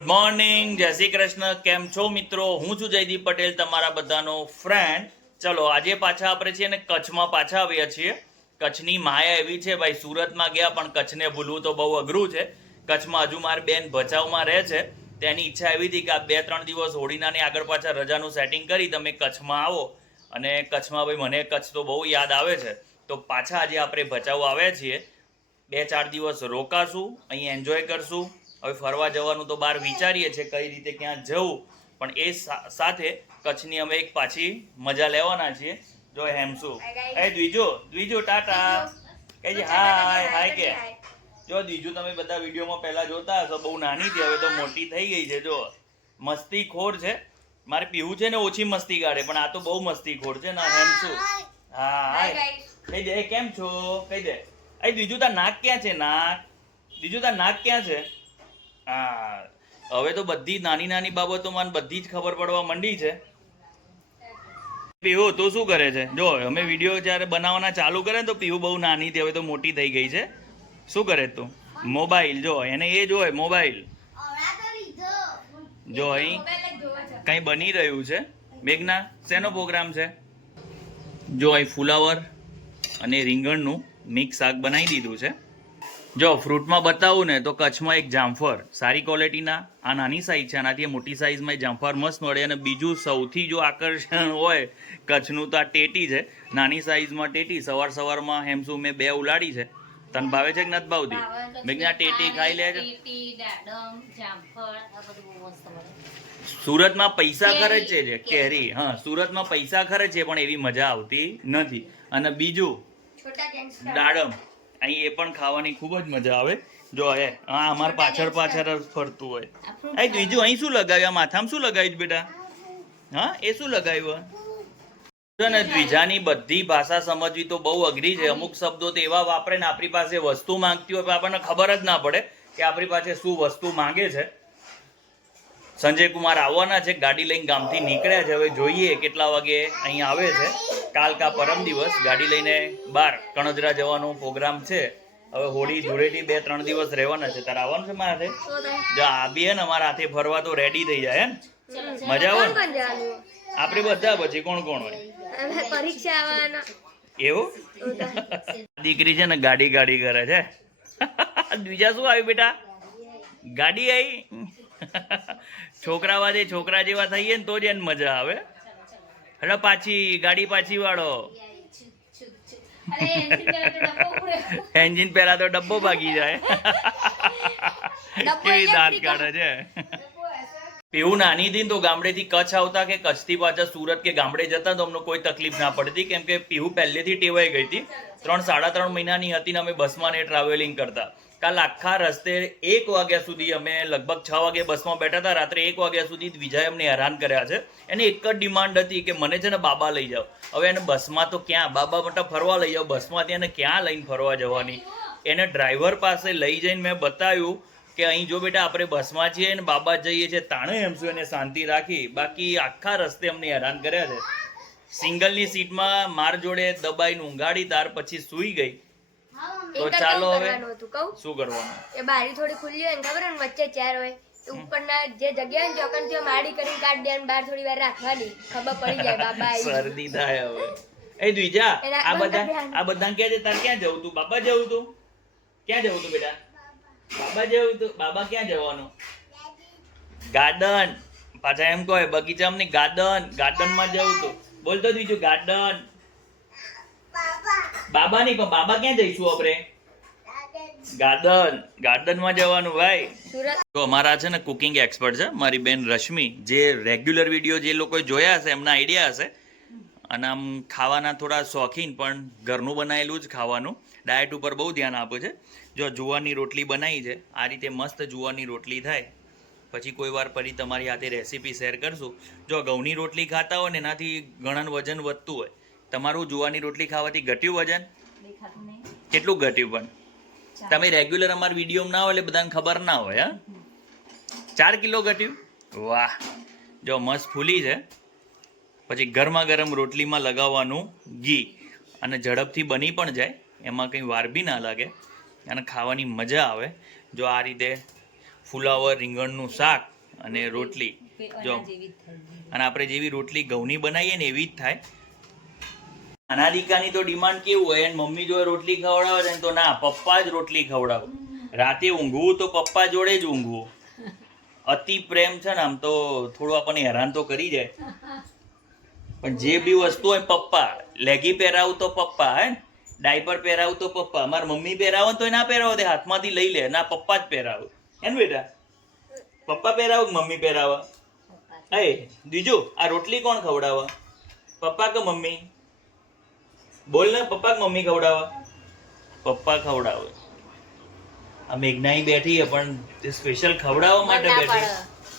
Morning, જય શ્રી કૃષ્ણ. કેમ છો મિત્રો? હું છું જયદીપ પટેલ, તમારા બધાનો ફ્રેન્ડ. ચલો આજે પાછા આપણે છીએ ને કચ્છમાં પાછા આવ્યા છીએ. કચ્છની માયા એવી છે ભાઈ, સુરતમાં ગયા પણ કચ્છને ભૂલવું તો બહુ અઘરું છે. કચ્છમાં હજુ મારી બેન ભચાઉમાં રહે છે, તેની ઈચ્છા એવી હતી કે આ 2-3 દિવસ હોળીનાની આગળ પાછા રજાનું સેટિંગ કરી તમે કચ્છમાં આવો. અને કચ્છમાં ભાઈ મને કચ્છ તો બહુ યાદ આવે છે, તો પાછા આજે આપણે ભચાઉ આવ્યા છીએ. 2-4 દિવસ રોકાશું, અહીં એન્જોય કરશું. હવે ફરવા જવાનું તો બહાર વિચારીએ છીએ કઈ રીતે ક્યાં જવું, પણ એ સાથે કચ્છની અમે એક પાછી મજા લેવાના છીએ. જો હેમસુ એ દ્વિજુ ટાટા કે જે હાય કે જો દ્વિજુ તમે બધા વિડીયોમાં પહેલા જોતા હશો, બહુ નાની હતી, હવે તો મોટી થઈ ગઈ છે. જો મસ્તી ખોર છે. મારે પીવું છે ને ઓછી મસ્તી કાઢે, પણ આ તો બહુ મસ્તી ખોર છે ને હેમસુ. હા હાય કહી દે કેમ છો કહી દે. એ દ્વિજુ તાર નાક ક્યાં છે? દ્વિજુ તાર નાક ક્યાં છે? હા, હવે તો બધી નાની નાની બાબતોમાં બધી જ ખબર પડવા માંડી છે. પીહુ તું શું કરે છે? જો અમે વિડીયો જ્યારે બનાવવાના ચાલુ કરે ને તો પીહુ બહુ નાની હતી, હવે તો મોટી થઈ ગઈ છે. શું કરે તું? મોબાઈલ જો એને એ જોય મોબાઈલ. જો અહીં કંઈ બની રહ્યું છે. મેઘના શેનો પ્રોગ્રામ છે? જો અહીં ફુલાવર અને રીંગણનું મિક્સ શાક બનાવી દીધું છે. જો ફ્રૂટમાં બતાવું ને તો કચ્છમાં એક જામફળ સારી ક્વોલિટીના, આ નાની સાઈઝ છે, આનાથી મોટી સાઈઝમાં જામફળ મસ્ત મળે. અને બીજું સૌથી જો આકર્ષણ હોય કચ્છનું તો આ ટેટી છે. નાની સાઈઝમાં ટેટી સવારમાં હેમસુ મેં 2 ઉલાડી છે. તને ભાવે છે કે નથી ભાવતી? મેં આ ટેટી ખાઈ લે છે. સુરતમાં પૈસા ખર્ચે છે કેરી, હા સુરતમાં પૈસા ખર્ચે પણ એવી મજા આવતી નથી. અને બીજું દાડમ, અહીં એ પણ ખાવાની ખૂબ જ મજા આવે. જો હે હા અમાર પાછળ જ ફરતું હોય. એ બીજું અહીં શું લગાવ્યું? માથામાં શું લગાવ્યું બેટા? હા એ શું લગાવ્યું? ને દ્વિજાની બધી ભાષા સમજવી તો બહુ અઘરી છે. અમુક શબ્દો તો એવા વાપરે ને આપણી પાસે વસ્તુ માંગતી હોય આપણને ખબર જ ના પડે કે આપણી પાસે શું વસ્તુ માંગે છે. સંજય કુમાર આવવાના છે, ગાડી લઈને ગામથી નીકળ્યા છે. હવે જોઈએ કેટલા વાગે અહીં આવે છે. કાલ કા પરમ દિવસ ગાડી લઈને બહાર કણજરા જવાનો પ્રોગ્રામ છે. હવે હોળી ધૂળેટી 2-3 દિવસ રહેવાના છે. તારે આવવાનું છે મારા હાથે? જો આ બી હે ને અમારા હાથે ફરવા તો રેડી થઈ જાય. હે મજા આવે ને? આપણે બધા પછી કોણ કોણ હોય એવું? દીકરી છે ને ગાડી કરે છે. બીજા શું આવ્યું બેટા? ગાડી આવી. છોકરા જેવા થઈએ ને તો જ એને મજા આવે. એટલે પાછી ગાડી પાછી વાળો. એન્જિન પહેલા તો ડબ્બો ભાગી જાય. કેવી દાંત કાઢે છે. પીવું નાની હતી તો ગામડેથી કચ્છ આવતા કે કચ્છથી પાછા સુરત કે ગામડે જતા તો અમને કોઈ તકલીફ ના પડતી, કેમ કે પીવું પહેલેથી ટેવાઈ ગઈ હતી. 3-3.5 મહિનાની હતી ને અમે બસમાં ને ટ્રાવેલિંગ કરતા. કાલ આખા રસ્તે 1 વાગ્યા સુધી અમે લગભગ 6 વાગે બસમાં બેઠા હતા. રાત્રે 1 વાગ્યા સુધી વિજય અમને હેરાન કર્યા છે. એની એક જ ડિમાન્ડ હતી કે મને છે ને બાબા લઈ જાઓ. હવે એને બસમાં તો ક્યાં બાબા માટે ફરવા લઈ જાઓ, બસમાંથી એને ક્યાં લઈને ફરવા જવાની? એને ડ્રાઈવર પાસે લઈ જઈને મેં બતાવ્યું કે અહીં જો બેટા આપણે બસમાં છીએ ને બાબા જઈએ છીએ તાણે એમ શું એને શાંતિ રાખી. બાકી આખા રસ્તે અમને હેરાન કર્યા છે. સિંગલની સીટમાં માર જોડે દબાઈને ઊંઘાડી, ત્યાર પછી સૂઈ ગઈ. તો ચાલો હવે શું કરવાનું? એ બારી થોડી ખુલ્લી હોય ને ખબર ને વચ્ચે ચેર હોય, ઉપરના જે જગ્યા હોય ને ચોકન થી માડી કરીને કાઢ દે, બહાર થોડી વાર રાખવાની, ખબર પડી જાય બાબા આવી. શરદી થાય હવે. એ દ્વિજા આ બધા કે છે તાર ક્યાં જવું તું? બાબા જવું તું? ક્યાં જવું તું બેટા? બાબા જવું તું? બાબા ક્યાં જવાનું? ગાર્ડન. પાછા એમ કહે બગીચામાં ની ગાર્ડનમાં જવું તું. બોલતો બીજું ગાર્ડન. બાબા નહીં પણ બાબા ક્યાં જઈશું આપણે? ગાર્ડનમાં જવાનું ભાઈ. તો અમારા છે ને કુકિંગ એક્સપર્ટ છે મારી બેન રશ્મિ, જે રેગ્યુલર વિડીયો જે લોકો જોયા હશે એમના આઈડિયા હશે. અને આમ ખાવાના થોડા શોખીન, પણ ઘરનું બનાવેલું જ ખાવાનું. ડાયટ ઉપર બહુ ધ્યાન આપે છે. જો જુવારની રોટલી બનાવી છે, આ રીતે મસ્ત જુવારની રોટલી થાય. પછી કોઈ વાર ફરી તમારી હાથે રેસીપી શેર કરશું. જો ઘઉંની રોટલી ખાતા હોય ને એનાથી ઘણાનું વજન વધતું હોય. તમારું જુવારની રોટલી ખાવાથી ઘટ્યું વજન? કેટલું ઘટ્યું? પણ તમે રેગ્યુલર અમારા વિડીયો ના હોય એટલે બધાને ખબર ના હોય. હા 4 કિલો ઘટ્યું. વાહ. જો મસ્ત ફૂલી છે. પછી ગરમા ગરમ રોટલીમાં લગાવવાનું ઘી, અને ઝડપથી બની પણ જાય, એમાં કંઈ વાર બી ના લાગે અને ખાવાની મજા આવે. જો આ રીતે ફુલાવર રીંગણનું શાક અને રોટલી. જો અને આપણે જેવી રોટલી ઘઉંની બનાવીએ ને એવી જ થાય. નાના દીકાની તો ડિમાન્ડ કેવું હોય, અને મમ્મી જો રોટલી ખવડાવે છે ને તો ના, પપ્પા જ રોટલી ખવડાવે. રાતે ઊંઘવું તો પપ્પા જોડે જ ઊંઘવું. અતિ પ્રેમ છે ને, આમ તો થોડું આપણને હેરાન તો કરી જાય, પણ જે બી વસ્તુ હોય પપ્પા. લેગી પહેરાવું તો પપ્પા, હે ડાયપર પહેરાવું તો પપ્પા. મારા મમ્મી પહેરાવો તો ના પહેરાવો, તે હાથમાંથી લઈ લે, ના પપ્પા જ પહેરાવે. હે ને બેટા, પપ્પા પહેરાવો કે મમ્મી પહેરાવા? એ બીજુ આ રોટલી કોણ ખવડાવે, પપ્પા કે મમ્મી? બોલ ને, પપ્પા કે મમ્મી ખવડાવે? પપ્પા ખવડાવે. આ મેઘનાઈ બેઠી છે પણ તે સ્પેશિયલ ખવડાવવા માટે બેઠી.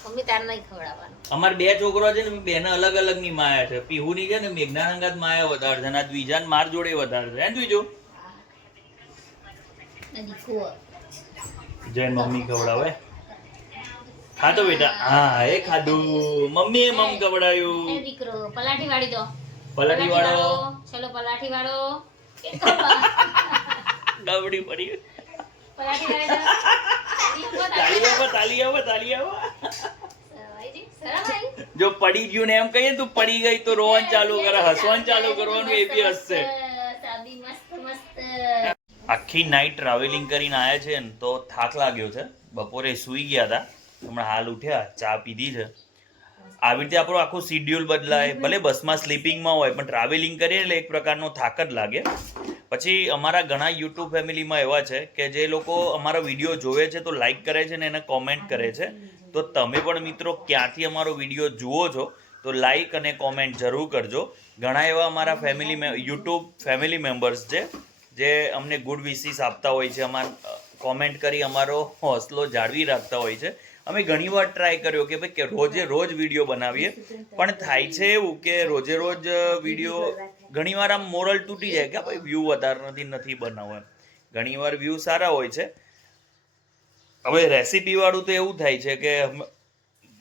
મમ્મી તાર નહીં ખવડાવવાનું. અમાર બે છોકરો છે ને, બેને અલગ અલગ ની માયા છે. પીહુની છે ને મેઘના અંગાત માયા વધારે છે, અને આ દ્વિજાન માર જોડે વધારે છે. હે દ્વિજો? જય મમ્મી ખવડાવે. ખાતો બેટા? હા, એ ખાધું. મમ્મીએ મમ ખવડાયું. દીકરો પલાઠી વાળી દો. પલાઠી વાળો. ચલો પલાઠી વાળો. ગવડી પડી. પલાઠી વાળી દો. તાલી આવો, તાલી આવો, તાલી આવો. શરમ આવી? જો પડી ગયું ને એમ કહીએ તું પડી ગઈ તો રોવાનું ચાલુ કરે, હસવાનું ચાલુ કરવાનું, એ બી હસશે. સાદી મસ્ત મસ્ત. આખી નાઈટ ટ્રાવેલિંગ કરીને આયા છે ને તો થાક લાગ્યો છે. બપોરે સૂઈ ગયા હતા, હમણાં હાલ ઉઠ્યા, ચા પીધી છે. આવી રીતે આપણું આખું શિડ્યુલ બદલાય. ભલે બસમાં સ્લીપિંગમાં હોય પણ ટ્રાવેલિંગ કરીએ એટલે એક પ્રકારનો થાક જ લાગે. પછી અમારા ઘણા યુટ્યુબ ફેમિલીમાં એવા છે કે જે લોકો અમારો વિડીયો જોવે છે તો લાઈક કરે છે ને એને કોમેન્ટ કરે છે. તો તમે પણ મિત્રો ક્યાંથી અમારો વિડીયો જુઓ છો તો લાઈક અને કોમેન્ટ જરૂર કરજો. ઘણા એવા અમારા યુટ્યુબ ફેમિલી મેમ્બર્સ છે જે અમને ગુડ વિશિસ આપતા હોય છે, કોમેન્ટ કરી અમારો હોસલો જાળવી રાખતા હોય છે. અમે ઘણી વાર ટ્રાય કર્યો કે ભાઈ કે રોજે રોજ વિડીયો બનાવીએ, પણ થાય છે એવું કે રોજે રોજ વિડીયો ઘણી વાર આમ મોરલ તૂટી જાય કે ભાઈ વ્યૂ વધારે નથી બનાવવું એમ. ઘણી વાર વ્યૂ સારા હોય છે. હવે રેસીપી વાળું તો એવું થાય છે કે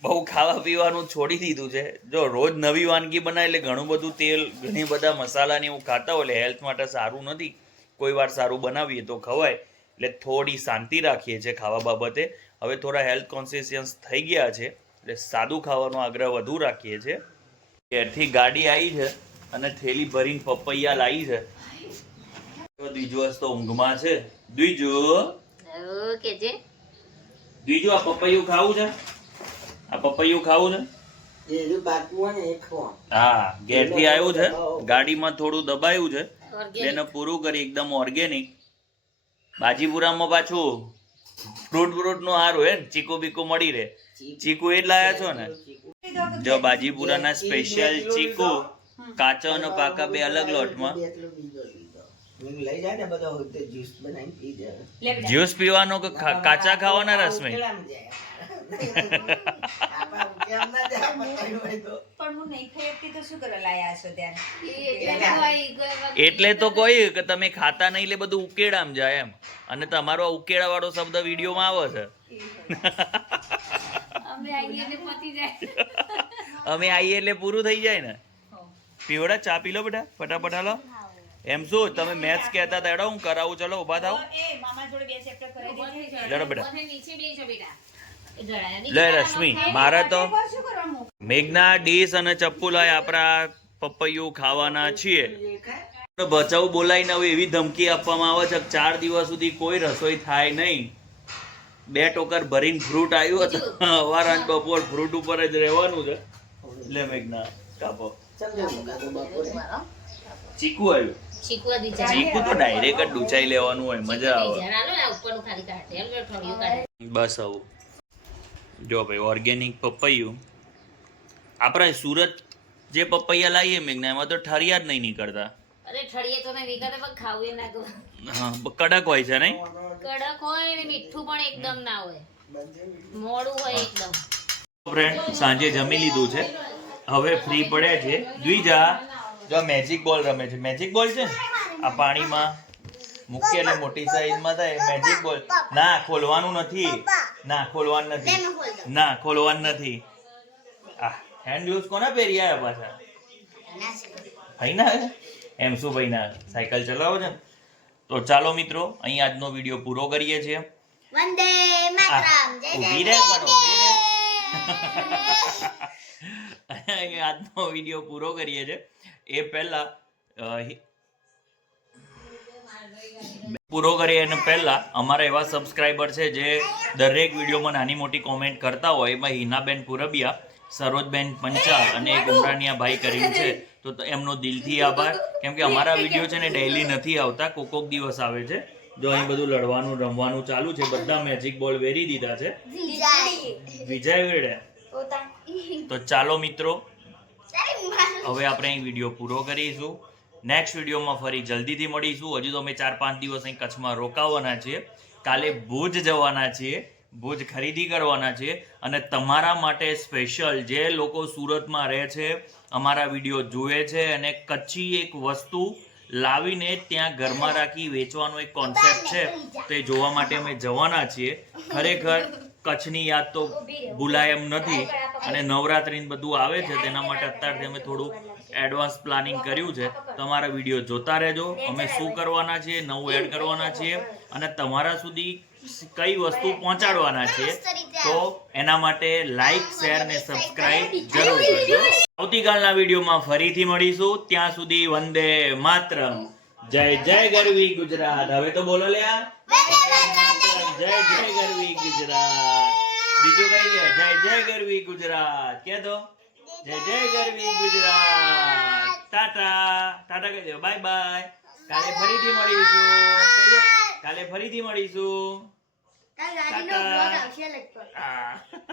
બહુ ખાવા પીવાનું છોડી દીધું છે. જો રોજ નવી વાનગી બનાવે એટલે ઘણું બધું તેલ, ઘણી બધા મસાલાની એવું ખાતા હોય એટલે હેલ્થ માટે સારું નથી. કોઈ વાર સારું બનાવીએ તો ખવાય, એટલે થોડી શાંતિ રાખીએ છીએ ખાવા બાબતે. હવે થોડા હેલ્થ કોન્શિયસ થઈ ગયા છે એટલે સાદું ખાવાનો આગ્રહ વધુ રાખીએ છીએ. ઘેરથી ગાડી આવી છે અને થેલી ભરીને પપૈયા લાવી છે. દ્વિજો તો ઊંઘમાં છે. દ્વિજો, ઓકે જે દ્વિજો આ પપૈયું ખાવું છે? આ પપૈયું ખાવું છે? હા, ઘેરથી આવ્યું છે, ગાડીમાં થોડું દબાયું છે, એને પૂરું કરી એકદમ ઓર્ગેનિક. બાજીપુરામાં પાછું ફ્રૂટ નું સારું હે, ચીકુ બીકુ મળી રહે. ચીકુ એ જ લાયા છો ને? જો બાજીપુરાના સ્પેશિયલ ચીકુ, કાચા અને પાકા બે અલગ લોટમાં. જ્યુસ પીવાનો કે કાચા ખાવાના રસમાં? એટલે તો કોઈ કે તમે ખાતા નહીં એટલે બધું ઉકેડામ જાય એમ. અને તમારો ઉકેડા વાળો શબ્દ વિડીયોમાં આવે છે. અમે આવીએ એટલે પૂરું થઈ જાય ને. પીવડા ચા પી લો બેટા, ફટાફટ હાલો. એમ શું તમે મેથ્સ કહેતા હતા? હું કરાવું, ચલો ઉભા થાવ. ચલો બેટા. લે રશ્મિ, મારે તો મેઘના ડીશ અને ચપ્પુ લાય, આપણા પપૈયું ખાવાના છીએ. બચાવ બોલાવીને હવે એવી ધમકી આપવામાં આવે છે કે 4 દિવસ સુધી કોઈ રસોઈ થાય નહીં. 2 ટોકર ભરીને ફ્રૂટ આવ્યું હતું, સવાર અને બપોર ફ્રૂટ ઉપર જ રહેવાનું છે. લે મેઘના કાપો. ચીકુ આવ્યું. ચીકુ તો ડાયરેક્ટ જ ડૂચાઈ લેવાનું હોય, મજા આવે. બસ આવું. જો ભાઈ ઓર્ગેનિક પપૈયું. આપણા સુરત જે પપૈયા લાવીએ મેઘના, એમાં તો ઠરિયા જ નહીં નીકળતા. અરે ઠળીએ તો નહીં નીકળે પણ ખાવું ના ગમે. હા, કડક હોય છે નહીં? કડક હોય ને મીઠું પણ એકદમ ના હોય, મોડું હોય એકદમ. ફ્રેન્ડ, સાંજે જમી લીધું છે, હવે ફ્રી પડ્યા છે. દ્વિજા જો મેજિક બોલ રમે છે. મેજિક બોલ છે આ પાણીમાં મૂકીએ એટલે મોટી સાઈઝમાં થાય. મેજિક બોલ ના ખોલવાનું નથી, ના ખોલવાનું નથી, ના ખોલવાનું નથી. આ હેન્ડ ગ્લોવ્સ કોના પહેરી આવ્યા પાછા? ભાઈ ના એમ શું ભાઈ ના સાયકલ ચલાવો છે. તો ચાલો મિત્રો, અહીં આજનો વિડીયો પૂરો કરીએ છીએ. વંદે માતરમ જય જય ઊભી રહે પણ ઊભી રહે. આજનો વિડીયો પૂરો કરીએ છે એ પહેલા પૂરો કરીએ અને પહેલા અમારા એવા સબસ્ક્રાઇબર છે જે દરેક વિડીયોમાં નાની મોટી કોમેન્ટ કરતા હોય. એમાં હિનાબેન પુરબિયા, સરોજબેન પંચાલ અને એક ઉમરાનિયા ભાઈ કરીને છે. તો એમનો દિલથી આભાર, કેમ કે અમારા વિડીયો છે ને ડેઈલી નથી આવતા, કોક દિવસ આવે છે. જો અહીં બધું લડવાનું રમવાનું ચાલુ છે, બધા મેજિક બોલ વેરી દીધા છે. વિજય વેડે. તો ચાલો મિત્રો, હવે આપણે અહીં વિડીયો પૂરો કરીશું. નેક્સ્ટ વિડીયોમાં ફરી જલ્દીથી મળીશું. હજુ તો અમે 4-5 દિવસ અહીં કચ્છમાં રોકાવાના છીએ. કાલે ભુજ જવાના છીએ, ભુજ ખરીદી કરવાના છીએ. અને તમારા માટે સ્પેશિયલ જે લોકો સુરતમાં રહે છે, અમારા વિડીયો જુએ છે અને કચ્છી એક વસ્તુ લાવીને ત્યાં ઘરમાં રાખી વેચવાનો એક કોન્સેપ્ટ છે, તો એ જોવા માટે અમે જવાના છીએ. ખરેખર કચ્છની યાદ તો ભૂલાય એમ નથી. અને નવરાત્રી બધું આવે છે, તેના માટે અત્યારથી અમે થોડું એડવાન્સ પ્લાનિંગ કર્યું છે. તમારા વિડીયો જોતા રહેજો. અમે શું કરવાના છીએ, નવું એડ કરવાના છીએ અને તમારા સુધી કઈ વસ્તુ પહોંચાડવાના છીએ, તો એના માટે લાઈક, શેર ને સબસ્ક્રાઇબ જરૂર કરજો. આવતીકાલના વિડીયોમાં ફરીથી મળીશું. ત્યાં સુધી વંદે માતરમ. જય જય ગરવી ગુજરાત. હવે તો બોલો લે, જય જય ગરવી ગુજરાત. બીજું કઈ દે, જય જય ગરવી ગુજરાત કે દો, જય જય ગરવી ગુજરાત. ટાટા ટાટા કહી દો, બાય બાય. કાલે ફરીથી મળીશું. કહી દો, કાલે ફરીથી મળીશું. કાલ ગાડીનો બ્લોગ આવશે લગભગ. હા.